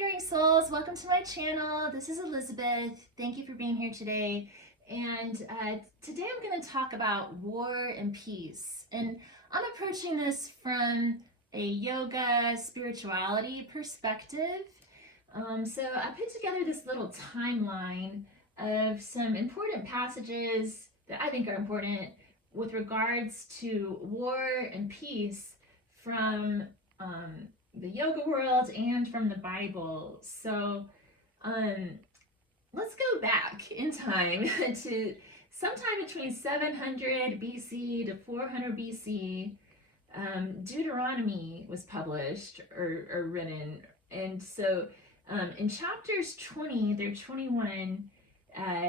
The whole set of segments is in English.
Wandering Souls, welcome to my channel. This is Elizabeth. Thank you for being here today. And today I'm going to talk about war and peace. And I'm approaching this from a yoga spirituality perspective. So I put together this little timeline of some important passages that I think are important with regards to war and peace from the yoga world and from the Bible. So let's go back in time to sometime between 700 BC to 400 BC. Deuteronomy was published or written, and so in chapters 20 through 21,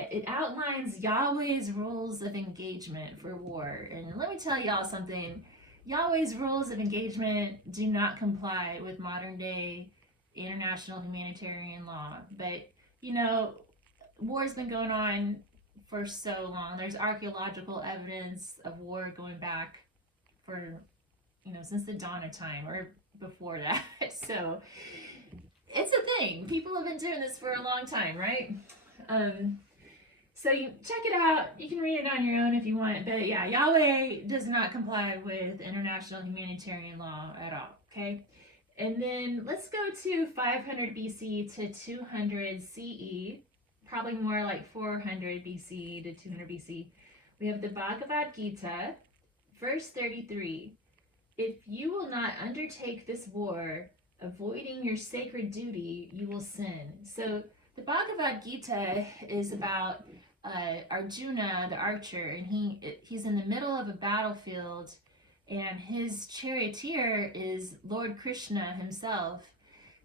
it outlines Yahweh's rules of engagement for war. And let me tell y'all something. Yahweh's rules of engagement do not comply with modern day international humanitarian law. But, you know, war's been going on for so long. There's archaeological evidence of war going back for, since the dawn of time or before that. So it's a thing. People have been doing this for a long time, right? So you check it out. You can read it on your own if you want. But yeah, Yahweh does not comply with international humanitarian law at all, okay? And then let's go to 500 BC to 200 CE, probably more like 400 BC to 200 BC. We have the Bhagavad Gita, verse 33. If you will not undertake this war, avoiding your sacred duty, you will sin. So the Bhagavad Gita is about Arjuna, the archer, and he's in the middle of a battlefield, and his charioteer is Lord Krishna himself.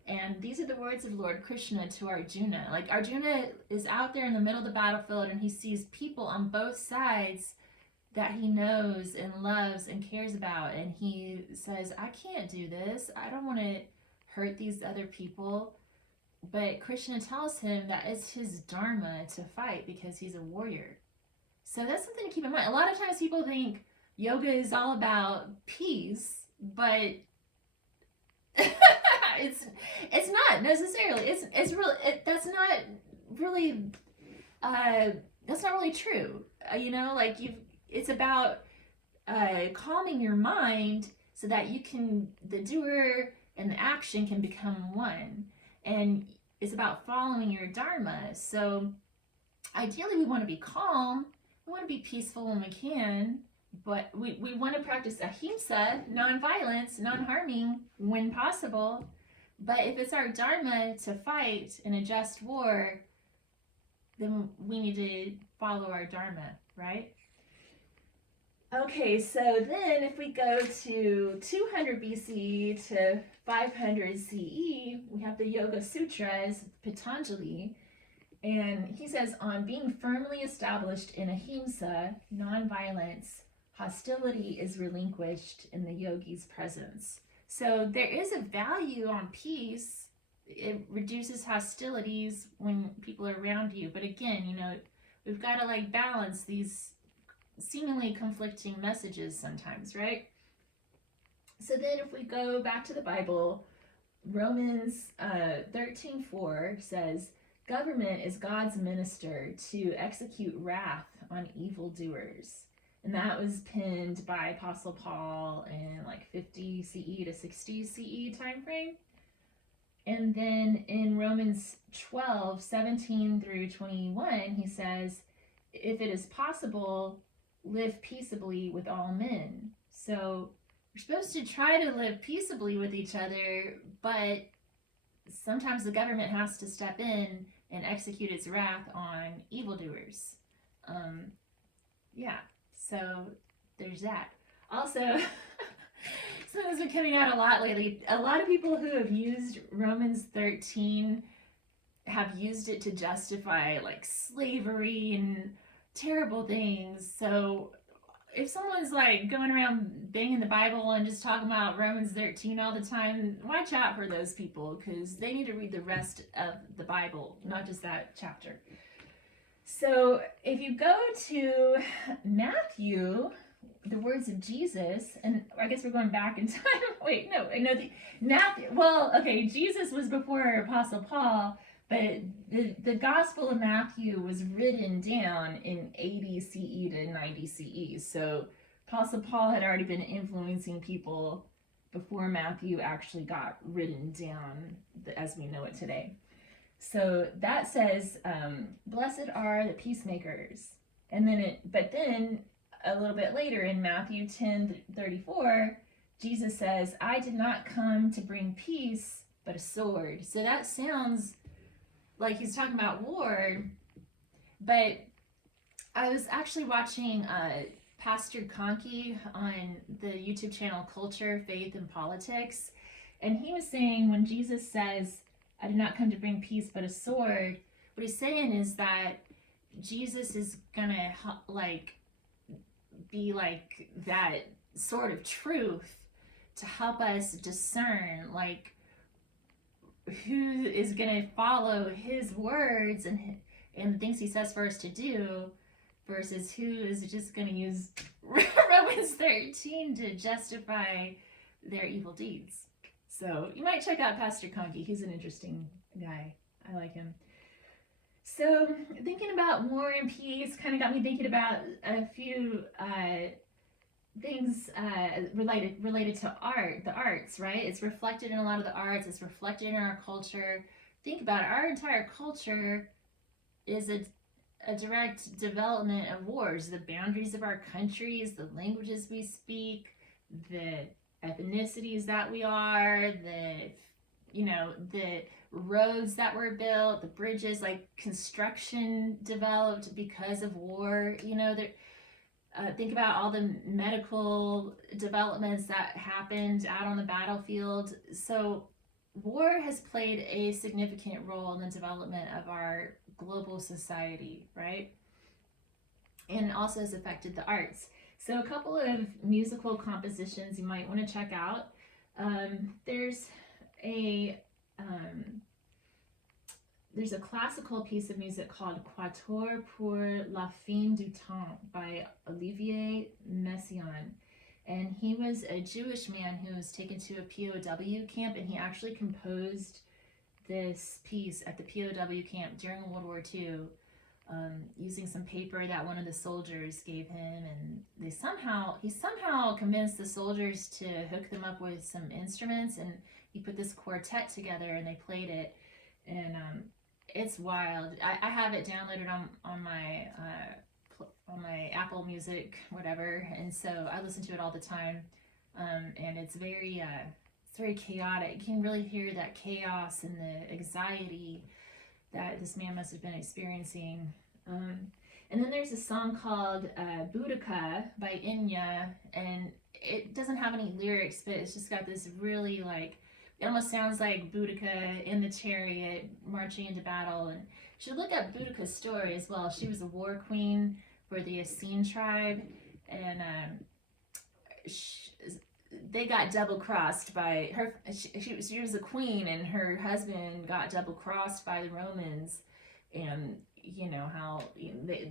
And these are the words of Lord Krishna to Arjuna. Like, Arjuna is out there in the middle of the battlefield, and he sees people on both sides that he knows and loves and cares about, and he says, I can't do this. I don't want to hurt these other people. But Krishna tells him that it's his dharma to fight because he's a warrior. So that's something to keep in mind. A lot of times people think yoga is all about peace, but it's not necessarily. That's not really true. It's about calming your mind so that the doer and the action can become one. And it's about following your dharma. So ideally we want to be calm, we want to be peaceful when we can, but we want to practice ahimsa, non-violence, non-harming when possible. But if it's our dharma to fight in a just war, then we need to follow our dharma, right? Okay, so then if we go to 200 BC to 500 CE, we have the Yoga Sutras, Patanjali, and he says, on being firmly established in ahimsa, non-violence, hostility is relinquished in the yogi's presence. So there is a value on peace. It reduces hostilities when people are around you. But again, we've got to balance these seemingly conflicting messages sometimes, right? So then if we go back to the Bible, Romans 13:4 says, government is God's minister to execute wrath on evildoers. And that was penned by Apostle Paul in 50 CE to 60 CE time frame. And then in Romans 12:17 through 21, he says, if it is possible, live peaceably with all men. So we're supposed to try to live peaceably with each other, but sometimes the government has to step in and execute its wrath on evildoers. So there's that. Also, something that's been coming out a lot lately, a lot of people who have used Romans 13 have used it to justify slavery and terrible things. So if someone's going around banging the Bible and just talking about Romans 13 all the time, watch out for those people, because they need to read the rest of the Bible, not just that chapter. So if you go to Matthew the words of Jesus, and I guess we're going back in time. Wait, no, I know Matthew. Well, okay, Jesus was before Apostle Paul, but the Gospel of Matthew was written down in 80 CE to 90 CE. So Apostle Paul had already been influencing people before Matthew actually got written down as we know it today. So that says, "Blessed are the peacemakers," and then but then a little bit later in Matthew 10:34, Jesus says, "I did not come to bring peace, but a sword." So that sounds like he's talking about war, but I was actually watching Pastor Conkey on the YouTube channel Culture, Faith, and Politics, and he was saying when Jesus says, "I did not come to bring peace, but a sword," what he's saying is that Jesus is gonna be like that sort of truth to help us discern like who is going to follow his words and the things he says for us to do versus who is just going to use Romans 13 to justify their evil deeds. So you might check out Pastor Conkey. He's an interesting guy. I like him. So thinking about war and peace kind of got me thinking about a few things related to art, the arts, right? It's reflected in a lot of the arts. It's reflected in our culture. Think about it. Our entire culture is a direct development of wars, the boundaries of our countries, the languages we speak, the ethnicities that we are, the roads that were built, the bridges, like construction developed because of war. Think about all the medical developments that happened out on the battlefield. So war has played a significant role in the development of our global society, right? And also has affected the arts. So a couple of musical compositions you might want to check out. There's a classical piece of music called Quatuor pour la fin du temps by Olivier Messian. And he was a Jewish man who was taken to a POW camp, and he actually composed this piece at the POW camp during World War II, using some paper that one of the soldiers gave him, and he somehow convinced the soldiers to hook them up with some instruments, and he put this quartet together and they played it, and it's wild. I have it downloaded on my Apple Music, whatever, and so I listen to it all the time, and it's very chaotic. You can really hear that chaos and the anxiety that this man must have been experiencing. And then there's a song called Boudica by Inya, and it doesn't have any lyrics, but it's just got this really it almost sounds like Boudica in the chariot marching into battle. And you should look up Boudica's story as well. She was a war queen for the Essene tribe, and they got double crossed by her. She was a queen, and her husband got double crossed by the Romans, and you know how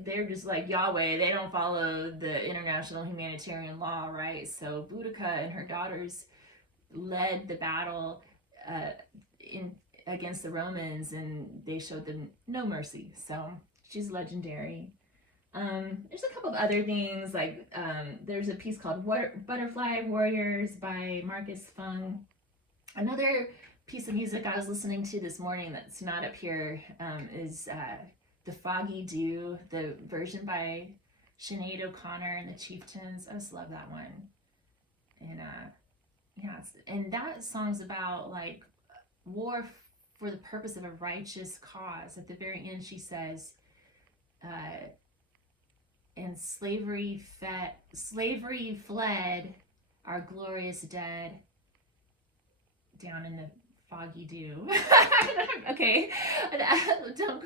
they're just like Yahweh. They don't follow the international humanitarian law, right? So Boudica and her daughters led the battle against the Romans, and they showed them no mercy. So she's legendary. There's a couple of other things, like there's a piece called Butterfly Warriors by Marcus Fung. Another piece of music I was listening to this morning that's not up here is The Foggy Dew, the version by Sinead O'Connor and the Chieftains. I just love that one. And and that song's about war for the purpose of a righteous cause. At the very end she says, and slavery fled, our glorious dead, down in the foggy dew. Okay, don't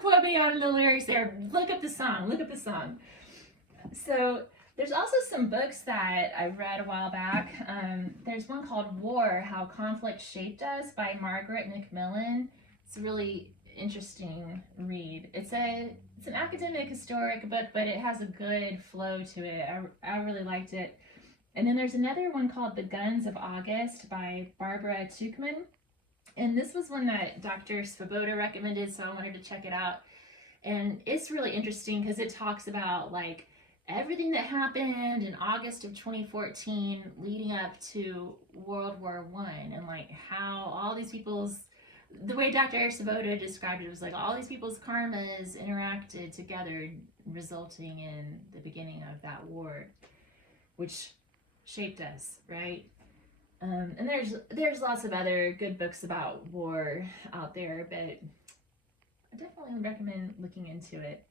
quote me on the lyrics there. Look up the song. So there's also some books that I read a while back. There's one called War, How Conflict Shaped Us by Margaret McMillan. It's really interesting read. It's an academic historic book, but it has a good flow to it. I really liked it. And then there's another one called The Guns of August by Barbara Tuchman. And this was one that Dr. Svoboda recommended, so I wanted to check it out. And it's really interesting because it talks about like everything that happened in August of 2014 leading up to World War I, and like how all these people's, the way Dr. Svoboda described it was like all these people's karmas interacted together, resulting in the beginning of that war, which shaped us, right? And there's lots of other good books about war out there, but I definitely recommend looking into it.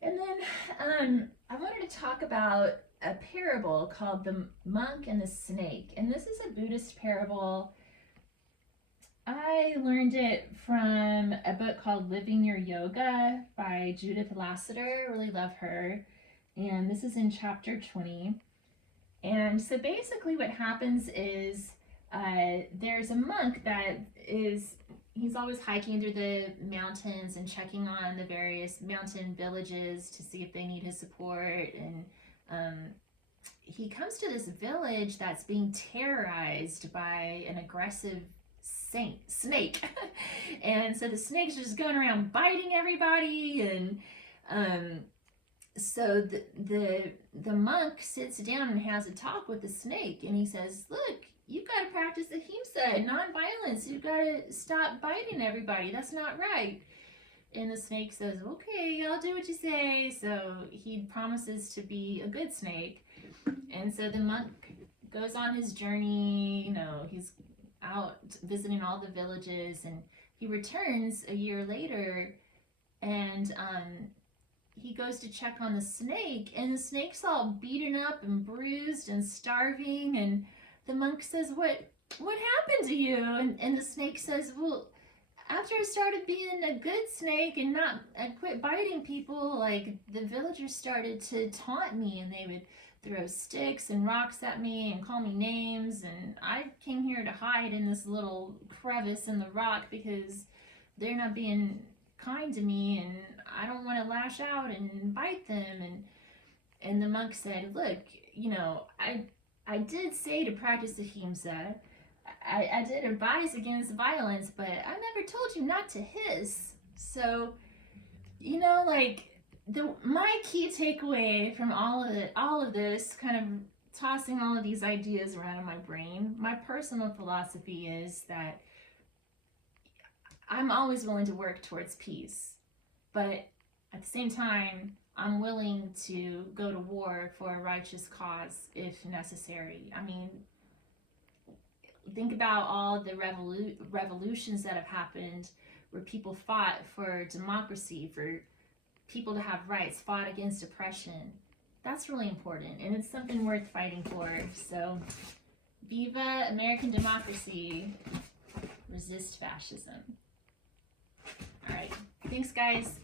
And then I wanted to talk about a parable called The Monk and the Snake. And this is a Buddhist parable. I learned it from a book called Living Your Yoga by Judith Lassiter. I really love her. And this is in chapter 20. And so basically what happens is there's a monk that he's always hiking through the mountains and checking on the various mountain villages to see if they need his support. And he comes to this village that's being terrorized by an aggressive snake. And so the snake's just going around biting everybody. And so the monk sits down and has a talk with the snake, and he says, look, you've got to practice ahimsa, non-violence. You've got to stop biting everybody. That's not right. And the snake says, okay, I'll do what you say. So he promises to be a good snake. And so the monk goes on his journey. You know, he's out visiting all the villages, and he returns a year later, and he goes to check on the snake, and the snake's all beaten up and bruised and starving. And the monk says, what happened to you? And the snake says, well, after I started being a good snake and quit biting people, like the villagers started to taunt me, and they would throw sticks and rocks at me and call me names. And I came here to hide in this little crevice in the rock because they're not being kind to me, and I don't want to lash out and bite them. And the monk said, look, you know, I did say to practice ahimsa. I did advise against violence, but I never told you not to hiss. So, you know, like my key takeaway from all of this, kind of tossing all of these ideas around in my brain, my personal philosophy is that I'm always willing to work towards peace, but at the same time, I'm willing to go to war for a righteous cause if necessary. I mean, think about all the revolutions that have happened where people fought for democracy, for people to have rights, fought against oppression. That's really important, and it's something worth fighting for. So, viva American democracy, resist fascism. All right, thanks guys.